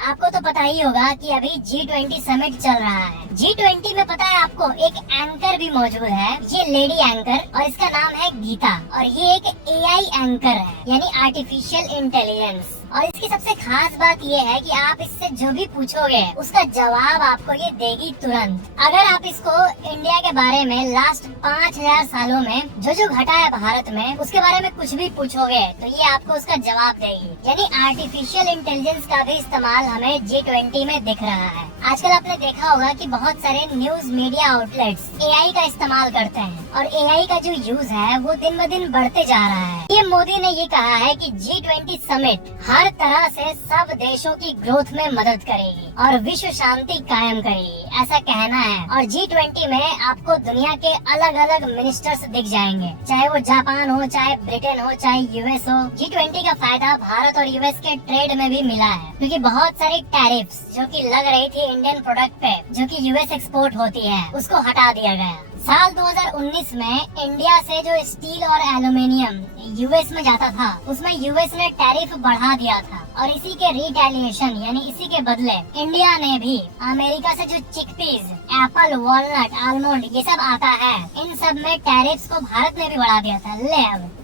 आपको तो पता ही होगा कि अभी G20 समिट चल रहा है। G20 में पता है आपको एक एंकर भी मौजूद है, ये लेडी एंकर, और इसका नाम है गीता, और ये एक AI एंकर है, यानी आर्टिफिशियल इंटेलिजेंस। और इसकी सबसे खास बात ये है कि आप इससे जो भी पूछोगे उसका जवाब आपको ये देगी तुरंत। अगर आप इसको इंडिया के बारे में लास्ट 5000 सालों में जो घटा है भारत में, उसके बारे में कुछ भी पूछोगे तो ये आपको उसका जवाब देगी। यानी आर्टिफिशियल इंटेलिजेंस का भी इस्तेमाल हमें G20 में दिख रहा है। आजकल आपने देखा होगा कि बहुत सारे न्यूज मीडिया आउटलेट्स AI का इस्तेमाल करते हैं, और AI का जो यूज है वो दिन ब दिन बढ़ते जा रहा है। ये मोदी ने ये कहा है कि G20 समिट हर तरह से सब देशों की ग्रोथ में मदद करेगी और विश्व शांति कायम करेगी, ऐसा कहना है। और G20 में आपको दुनिया के अलग अलग मिनिस्टर्स दिख जाएंगे, चाहे वो जापान हो, चाहे ब्रिटेन हो, चाहे US हो। G20 का फायदा भारत और US के ट्रेड में भी मिला है, क्योंकि बहुत सारी टैरिफ्स जो कि लग रही थी इंडियन प्रोडक्ट पे, जो कि US एक्सपोर्ट होती है, उसको हटा दिया गया। साल 2019 में इंडिया से जो स्टील और एल्यूमिनियम US में जाता था, उसमें US ने टैरिफ बढ़ा दिया था, और इसी के रिटेलिएशन यानी इसी के बदले इंडिया ने भी अमेरिका से जो चिकपीस, एप्पल, वॉलनट, आलमंड ये सब आता है, इन सब में टैरिफ्स को भारत ने भी बढ़ा दिया था।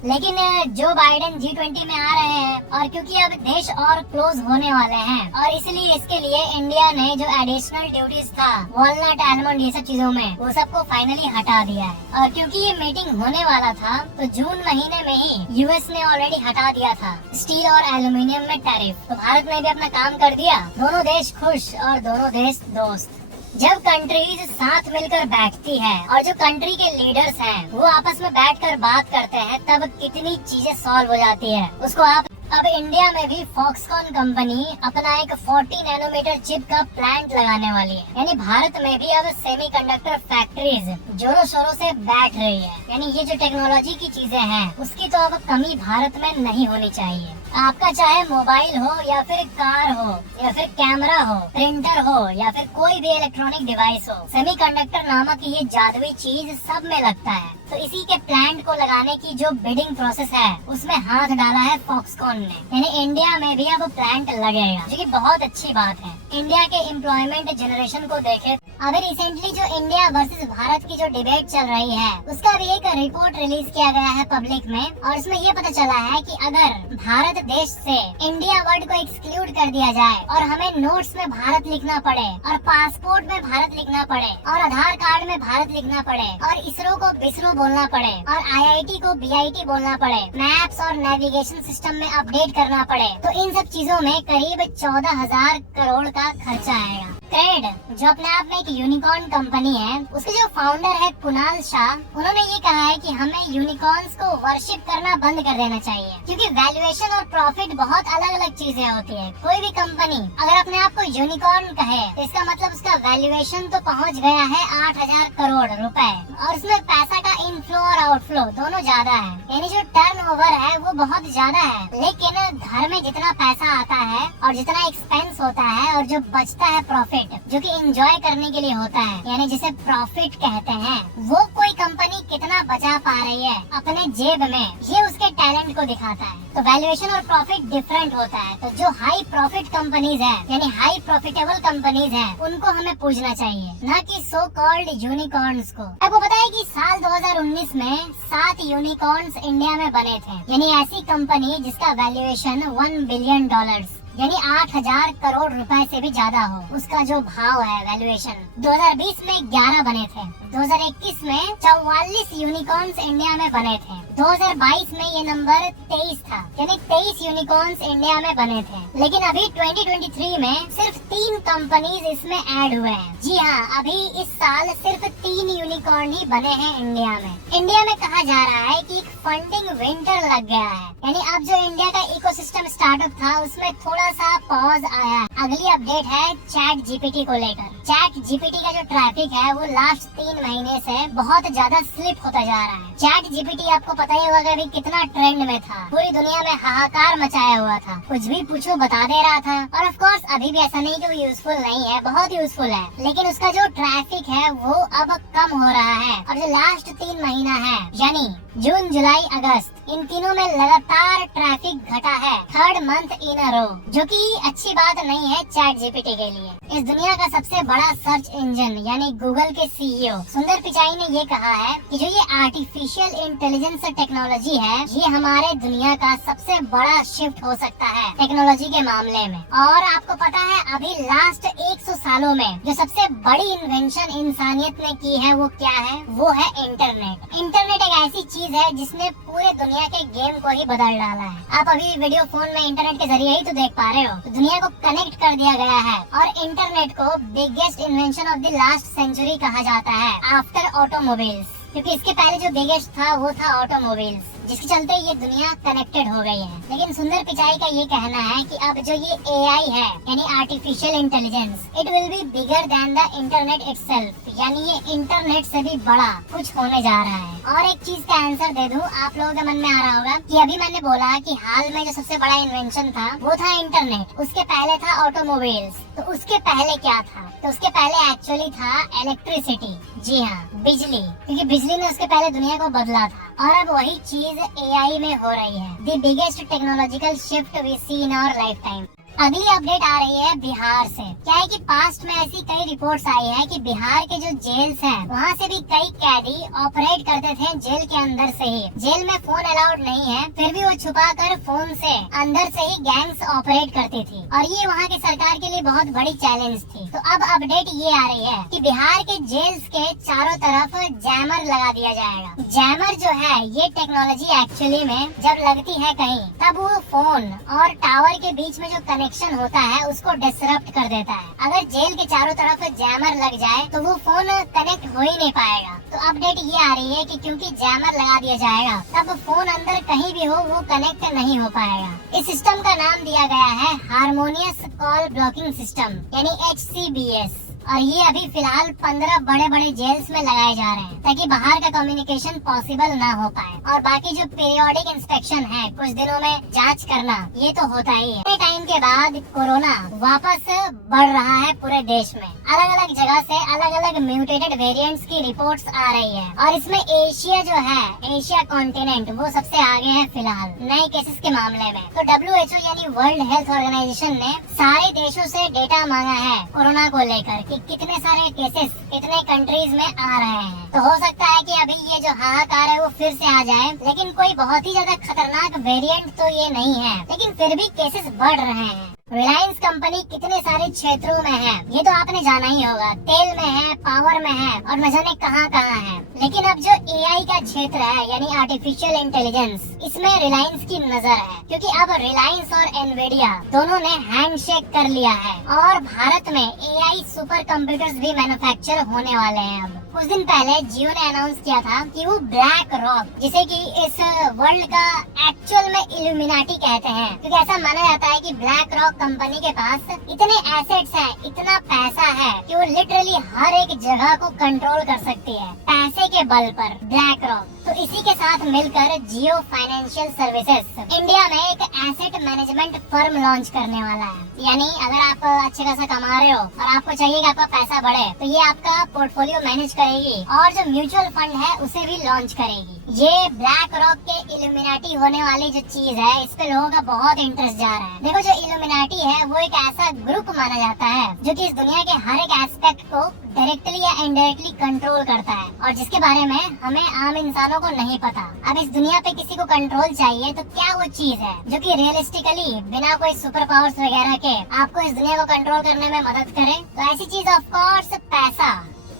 लेकिन जो बाइडेन G20 में आ रहे हैं, और क्योंकि अब देश और क्लोज होने वाले हैं, और इसलिए इसके लिए इंडिया ने जो एडिशनल ड्यूटीज था वॉलनट, आलमंड ये सब चीजों में, वो सबको फाइनली हटा दिया है। और क्योंकि ये मीटिंग होने वाला था, तो जून महीने में ही US ने ऑलरेडी हटा दिया था स्टील और एल्यूमिनियम में टैरिफ, तो भारत ने भी अपना काम कर दिया। दोनों देश खुश और दोनों देश दोस्त। जब कंट्रीज साथ मिलकर बैठती है और जो कंट्री के लीडर्स हैं वो आपस में बैठकर बात करते हैं, तब कितनी चीजें सॉल्व हो जाती है उसको आप। अब इंडिया में भी फॉक्सकॉन कंपनी अपना एक 40 नैनोमीटर चिप का प्लांट लगाने वाली है, यानी भारत में भी अब सेमीकंडक्टर फैक्ट्रीज जोरों शोरों से बैठ रही है। यानी ये जो टेक्नोलॉजी की चीजें हैं उसकी तो अब कमी भारत में नहीं होनी चाहिए। आपका चाहे मोबाइल हो या फिर कार हो या फिर कैमरा हो, प्रिंटर हो या फिर कोई भी इलेक्ट्रॉनिक डिवाइस हो, सेमीकंडक्टर नामक ये जादुई चीज सब में लगता है। तो इसी के प्लांट को लगाने की जो बिडिंग प्रोसेस है उसमें हाथ डाला है फॉक्सकॉन ने, यानी इंडिया में भी अब प्लांट लगेगा, जो कि बहुत अच्छी बात है। इंडिया के एम्प्लॉयमेंट जनरेशन को देखे, अभी रिसेंटली जो इंडिया वर्सेस भारत की जो डिबेट चल रही है उसका भी एक रिपोर्ट रिलीज किया गया है पब्लिक में, और उसमें ये पता चला है कि अगर भारत देश से इंडिया वर्ड को एक्सक्लूड कर दिया जाए और हमें नोट्स में भारत लिखना पड़े, और पासपोर्ट में भारत लिखना पड़े, और आधार कार्ड में भारत लिखना पड़े, और इसरो को बिसरो बोलना पड़े, और IIT को BIT बोलना पड़े, मैप्स और नेविगेशन सिस्टम में अपडेट करना पड़े, तो इन सब चीजों में करीब 14,000 करोड़ का खर्चा आएगा। क्रेड जो अपने आप में एक यूनिकॉर्न कंपनी है, उसके जो फाउंडर है कुणाल शाह, उन्होंने ये कहा है कि हमें यूनिकॉर्न्स को वर्शिप करना बंद कर देना चाहिए, क्योंकि वैल्यूएशन और प्रॉफिट बहुत अलग अलग चीजें होती है। कोई भी कंपनी अगर अपने आप को यूनिकॉर्न कहे तो इसका मतलब उसका वैल्यूएशन तो पहुंच गया है 8,000 करोड़ रुपए, और उसमें पैसा का इनफ्लो और आउटफ्लो दोनों ज्यादा है, यानी जो टर्नओवर है वो बहुत ज्यादा है। लेकिन घर में जितना पैसा आता है और जितना एक्सपेंस होता है और जो बचता है प्रॉफिट, जो कि एंजॉय करने के लिए होता है, यानी जिसे प्रॉफिट कहते हैं, वो कोई कंपनी कितना बचा पा रही है अपने जेब में, ये उसके टैलेंट को दिखाता है। तो वैल्यूएशन और प्रॉफिट डिफरेंट होता है। तो जो हाई प्रॉफिट कंपनीज है, यानी हाई प्रॉफिटेबल कंपनीज है, उनको हमें पूछना चाहिए, न कि सो कॉल्ड यूनिकॉर्न्स को। आपको पता है कि साल 2019 में 7 यूनिकॉर्न्स इंडिया में बने थे, यानी ऐसी कंपनी जिसका वैल्यूएशन $1 बिलियन यानी 8,000 करोड़ रुपए से भी ज्यादा हो, उसका जो भाव है वैल्यूएशन। 2020 में 11 बने थे, 2021 में 44 यूनिकॉर्न्स इंडिया में बने थे, 2022 में ये नंबर 23 था, यानी 23 यूनिकॉर्न्स इंडिया में बने थे। लेकिन अभी 2023 में सिर्फ 3 कंपनीज इसमें ऐड हुए हैं। जी हाँ, अभी इस साल सिर्फ 3 यूनिकॉर्न ही बने हैं इंडिया में। इंडिया में कहा जा रहा है कि फंडिंग विंटर लग गया है, यानी अब जो इंडिया का इकोसिस्टम स्टार्टअप था उसमें थोड़ा सा पॉज आया। अगली अपडेट है चैट जीपीटी को लेकर। चैट जीपीटी का जो ट्रैफिक है वो लास्ट 3 महीने से बहुत ज्यादा स्लिप होता जा रहा है। चैट जीपीटी आपको पता ही होगा कि कितना ट्रेंड में था, पूरी दुनिया में हाहाकार मचाया हुआ था, कुछ भी पूछो बता दे रहा था। और ऑफ कोर्स अभी भी ऐसा नहीं कि वो यूजफुल नहीं है, बहुत यूजफुल है, लेकिन उसका जो ट्रैफिक है वो अब कम हो रहा है। और जो लास्ट 3 महीना है, यानी जून, जुलाई, अगस्त इन तीनों में लगातार ट्रैफिक घटा है, थर्ड मंथ इन अ रो, जो कि अच्छी बात नहीं है चैट जीपीटी के लिए। इस दुनिया का सबसे बड़ा सर्च इंजन यानी गूगल के सीईओ सुंदर पिचाई ने ये कहा है कि जो ये आर्टिफिशियल इंटेलिजेंस टेक्नोलॉजी है, ये हमारे दुनिया का सबसे बड़ा शिफ्ट हो सकता है टेक्नोलॉजी के मामले में। और आपको पता है अभी लास्ट 100 सालों में जो सबसे बड़ी इन्वेंशन इंसानियत ने की है वो क्या है? वो है इंटरनेट। इंटरनेट एक ऐसी चीज है जिसने पूरे दुनिया के गेम को ही बदल डाला है। आप अभी वीडियो फोन में इंटरनेट के जरिए ही तो देख पा रहे हो। तो दुनिया को कनेक्ट कर दिया गया है और इंटरनेट को biggest invention of the last century कहा जाता है आफ्टर ऑटोमोबाइल्स, क्योंकि इसके पहले जो बिगेस्ट था वो था ऑटोमोबाइल्स, जिसके चलते ये दुनिया कनेक्टेड हो गई है। लेकिन सुंदर पिचाई का ये कहना है कि अब जो ये एआई है यानी artificial intelligence, it will be bigger than the internet itself, यानी ये इंटरनेट से भी बड़ा कुछ होने जा रहा है। और एक चीज का आंसर दे दूं, आप लोगों के मन में आ रहा होगा कि अभी मैंने बोला कि हाल में जो सबसे बड़ा इन्वेंशन था वो था इंटरनेट, उसके पहले था ऑटोमोबाइल्स, तो उसके पहले क्या था? तो उसके पहले एक्चुअली था इलेक्ट्रिसिटी। जी हाँ, बिजली, क्योंकि बिजली ने उसके पहले दुनिया को बदला था। और अब वही चीज एआई में हो रही है। The biggest technological shift we see in our lifetime. अगली अपडेट आ रही है बिहार से। क्या है कि पास्ट में ऐसी कई रिपोर्ट्स आई है कि बिहार के जो जेल्स हैं, वहाँ से भी कई कैदी ऑपरेट करते थे जेल के अंदर से ही। जेल में फोन अलाउड नहीं है, फिर भी वो छुपा कर फोन से अंदर से ही गैंग्स ऑपरेट करती थी, और ये वहाँ की सरकार के लिए बहुत बड़ी चैलेंज थी। तो अब अपडेट ये आ रही है कि बिहार के जेल्स के चारों तरफ जैमर लगा दिया जाएगा। जैमर जो है ये टेक्नोलॉजी एक्चुअली में जब लगती है कहीं, तब वो फोन और टावर के बीच में जो कनेक्शन होता है उसको डिसरप्ट कर देता है। अगर जेल के चारों तरफ जैमर लग जाए तो वो फोन कनेक्ट हो ही नहीं पाएगा। तो अपडेट ये आ रही है कि क्योंकि जैमर लगा दिया जाएगा, तब फोन अंदर कहीं भी हो वो कनेक्ट नहीं हो पाएगा। इस सिस्टम का नाम दिया गया है हार्मोनियस कॉल ब्लॉकिंग सिस्टम यानी HCBS, और ये अभी फिलहाल 15 बड़े बड़े जेल्स में लगाए जा रहे हैं ताकि बाहर का कम्युनिकेशन पॉसिबल ना हो पाए। और बाकी जो पीरियोडिक इंस्पेक्शन है, कुछ दिनों में जांच करना, ये तो होता ही है। इतने टाइम के बाद कोरोना वापस बढ़ रहा है पूरे देश में। अलग अलग जगह से अलग अलग म्यूटेटेड वेरिएंट्स की रिपोर्ट्स आ रही है, और इसमें एशिया जो है, एशिया कॉन्टिनेंट, वो सबसे आगे है फिलहाल नए केसेस के मामले में। तो WHO यानी वर्ल्ड हेल्थ ऑर्गेनाइजेशन ने सारे देशों से डेटा मांगा है कोरोना को लेकर, कितने सारे केसेस कितने कंट्रीज में आ रहे हैं। तो हो सकता है कि अभी ये जो हाहाकार है वो फिर से आ जाए, लेकिन कोई बहुत ही ज्यादा खतरनाक वेरिएंट तो ये नहीं है, लेकिन फिर भी केसेस बढ़ रहे हैं। रिलायंस कंपनी कितने सारे क्षेत्रों में है ये तो आपने जाना ही होगा, तेल में है, पावर में है, और न जाने कहाँ कहाँ है। लेकिन अब जो एआई का क्षेत्र है यानी आर्टिफिशियल इंटेलिजेंस, इसमें रिलायंस की नजर है, क्योंकि अब रिलायंस और एनवीडिया दोनों ने हैंडशेक कर लिया है, और भारत में एआई सुपर कंप्यूटर्स भी मैन्युफैक्चर होने वाले हैं। अब कुछ दिन पहले जियो ने अनाउंस किया था कि वो ब्लैक रॉक, जिसे कि इस वर्ल्ड का एक्चुअल में इल्यूमिनाटी कहते हैं, क्योंकि ऐसा माना जाता है कि ब्लैक रॉक कंपनी के पास इतने एसेट्स हैं, इतना पैसा है कि वो लिटरली हर एक जगह को कंट्रोल कर सकती है पैसे के बल पर। ब्लैक रॉक तो इसी के साथ मिलकर जियो फाइनेंशियल सर्विसेज इंडिया में एक एसेट मैनेजमेंट फर्म लॉन्च करने वाला है। यानी अगर आप अच्छे खासा कमा रहे हो और आपको चाहिए कि आपका पैसा बढ़े, तो ये आपका पोर्टफोलियो मैनेज करेगी, और जो म्यूचुअल फंड है उसे भी लॉन्च करेगी। ये ब्लैक रॉक के इल्यूमिनाटी होने वाली जो चीज है, इस पे लोगों का बहुत इंटरेस्ट जा रहा है। देखो, जो इल्यूमिनाटी है वो एक ऐसा ग्रुप माना जाता है जो कि इस दुनिया के हर एक एस्पेक्ट को डायरेक्टली या इनडायरेक्टली कंट्रोल करता है, और जिसके बारे में हमें आम इंसानों को नहीं पता। अब इस दुनिया पे किसी को कंट्रोल चाहिए तो क्या वो चीज है जो कि रियलिस्टिकली बिना कोई सुपर पावर्स वगैरह के आपको इस दुनिया को कंट्रोल करने में मदद करे? तो ऐसी चीज ऑफ कोर्स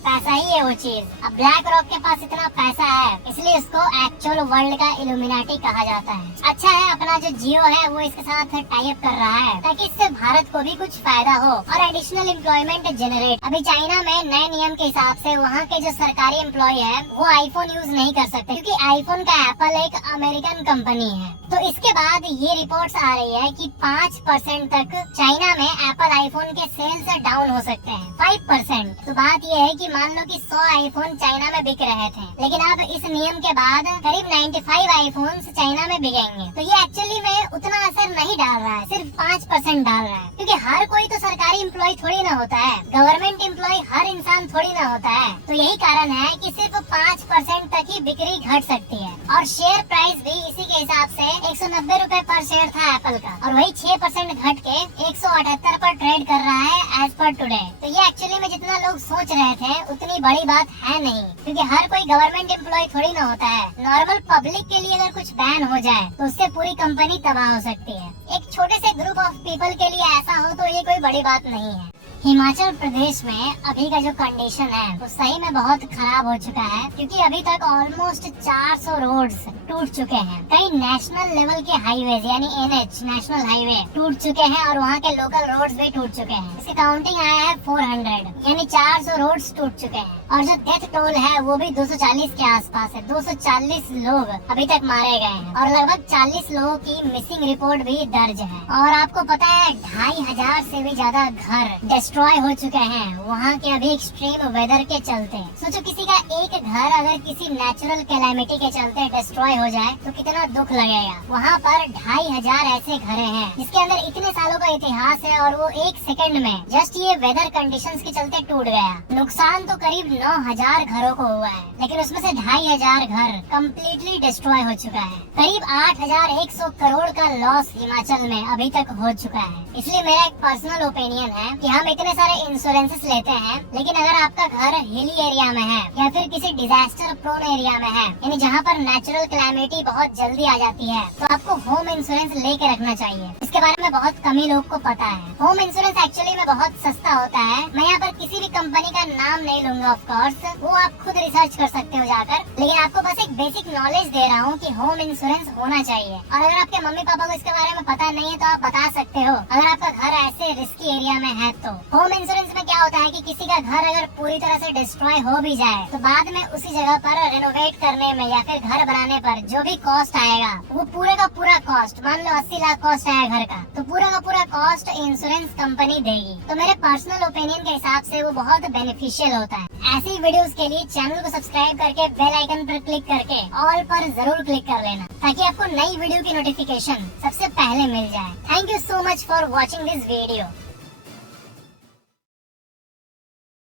पैसा ही है वो चीज। अब ब्लैक रॉक के पास इतना पैसा है, इसलिए इसको एक्चुअल वर्ल्ड का इल्यूमिनाटी कहा जाता है। अच्छा है अपना जो जियो है वो इसके साथ टाई अप कर रहा है ताकि इससे भारत को भी कुछ फायदा हो और एडिशनल एम्प्लॉयमेंट जनरेट। अभी चाइना में नए नियम के हिसाब से वहाँ के जो सरकारी एम्प्लॉय है वो आईफोन यूज नहीं कर सकते, क्योंकि आईफोन का एप्पल एक अमेरिकन कंपनी है। तो इसके बाद ये रिपोर्ट्स आ रही है कि 5% तक चाइना में एप्पल आईफोन के सेल्स डाउन हो सकते हैं, 5%। तो बात ये है कि मान लो कि 100 आईफोन चाइना में बिक रहे थे, लेकिन अब इस नियम के बाद करीब 95 आईफोन चाइना में बिकेंगे। तो ये एक्चुअली में उतना असर नहीं डाल रहा है, सिर्फ 5% डाल रहा है, क्योंकि हर कोई तो सरकारी एम्प्लॉय थोड़ी ना होता है, गवर्नमेंट एम्प्लॉय हर इंसान थोड़ी ना होता है। तो यही कारण है कि सिर्फ 5% तक ही बिक्री घट सकती है। और शेयर प्राइस भी इसी के हिसाब से 190 रुपए पर शेयर था एप्पल का, और वही 6% घट के 178 पर ट्रेड कर रहा है एज पर टुडे। तो ये एक्चुअली में जितना लोग सोच रहे थे उतनी बड़ी बात है नहीं, क्योंकि हर कोई गवर्नमेंट एम्प्लॉय थोड़ी ना होता है। नॉर्मल पब्लिक के लिए अगर कुछ बैन हो जाए तो उससे पूरी कंपनी तबाह हो सकती है। एक छोटे से ग्रुप ऑफ पीपल के लिए ऐसा हो तो ये कोई बड़ी बात नहीं है। हिमाचल प्रदेश में अभी का जो कंडीशन है वो सही में बहुत खराब हो चुका है, क्योंकि अभी तक ऑलमोस्ट 400 रोड्स टूट चुके हैं। कई नेशनल लेवल के हाईवे यानी NH नेशनल हाईवे टूट चुके हैं और वहाँ के लोकल रोड्स भी टूट चुके हैं। इसकी काउंटिंग आया है 400, यानी 400 रोड्स टूट चुके हैं। और जो डेथ टोल है वो भी 240 के आसपास है। 240 लोग अभी तक मारे गए हैं और लगभग 40 लोगों की मिसिंग रिपोर्ट भी दर्ज है। और आपको पता है 2500 से भी ज्यादा घर डिस्ट्रॉय हो चुके हैं वहाँ के अभी एक्सट्रीम वेदर के चलते। सोचो किसी का एक घर अगर किसी नेचुरल कैलामिटी के चलते डिस्ट्रॉय हो जाए तो कितना दुख लगेगा। वहाँ पर 2500 ऐसे घर हैं जिसके अंदर इतने सालों का इतिहास है और वो एक सेकंड में जस्ट ये वेदर कंडीशंस के चलते टूट गया। नुकसान तो करीब 9000 घरों को हुआ है, लेकिन उसमें से 2500 घर कम्प्लीटली डिस्ट्रॉय हो चुका है। करीब 8100 करोड़ का लॉस हिमाचल में अभी तक हो चुका है। इसलिए मेरा एक पर्सनल ओपिनियन है कि हम इतने सारे इंश्योरेंसेस लेते हैं, लेकिन अगर आपका घर हिली एरिया में है या फिर किसी डिजास्टर प्रोन एरिया में है, यानी जहाँ पर नेचुरल कैलामिटी बहुत जल्दी आ जाती है, तो आपको होम इंश्योरेंस लेके रखना चाहिए। इसके बारे में बहुत कम ही लोग को पता है। होम इंश्योरेंस एक्चुअली में बहुत सस्ता होता है। मैं यहाँ पर किसी भी कंपनी का नाम नहीं लूंगा, ऑफ कोर्स वो आप खुद रिसर्च कर सकते हो जाकर, लेकिन आपको बस एक बेसिक नॉलेज दे रहा हूँ कि होम इंश्योरेंस होना चाहिए। और अगर आपके मम्मी पापा को इसके बारे में पता नहीं है तो आप बता सकते हो, अगर आपका घर ऐसे रिस्की एरिया में है तो। होम इंश्योरेंस में क्या होता है कि किसी का घर अगर पूरी तरह से डिस्ट्रॉय हो भी जाए तो बाद में उसी जगह पर रेनोवेट करने में या फिर घर बनाने पर जो भी कॉस्ट आएगा वो पूरे का पूरा कॉस्ट, मान लो 80 लाख कॉस्ट आया घर का, तो पूरा का पूरा कॉस्ट इंश्योरेंस कंपनी देगी। तो मेरे पर्सनल ओपिनियन के हिसाब से वो बहुत बेनिफिशियल होता है। ऐसी वीडियोस के लिए चैनल को सब्सक्राइब करके बेल आइकन पर क्लिक करके ऑल पर जरूर क्लिक कर लेना, ताकि आपको नई वीडियो की नोटिफिकेशन सबसे पहले मिल जाए। Thank you so much for watching this video.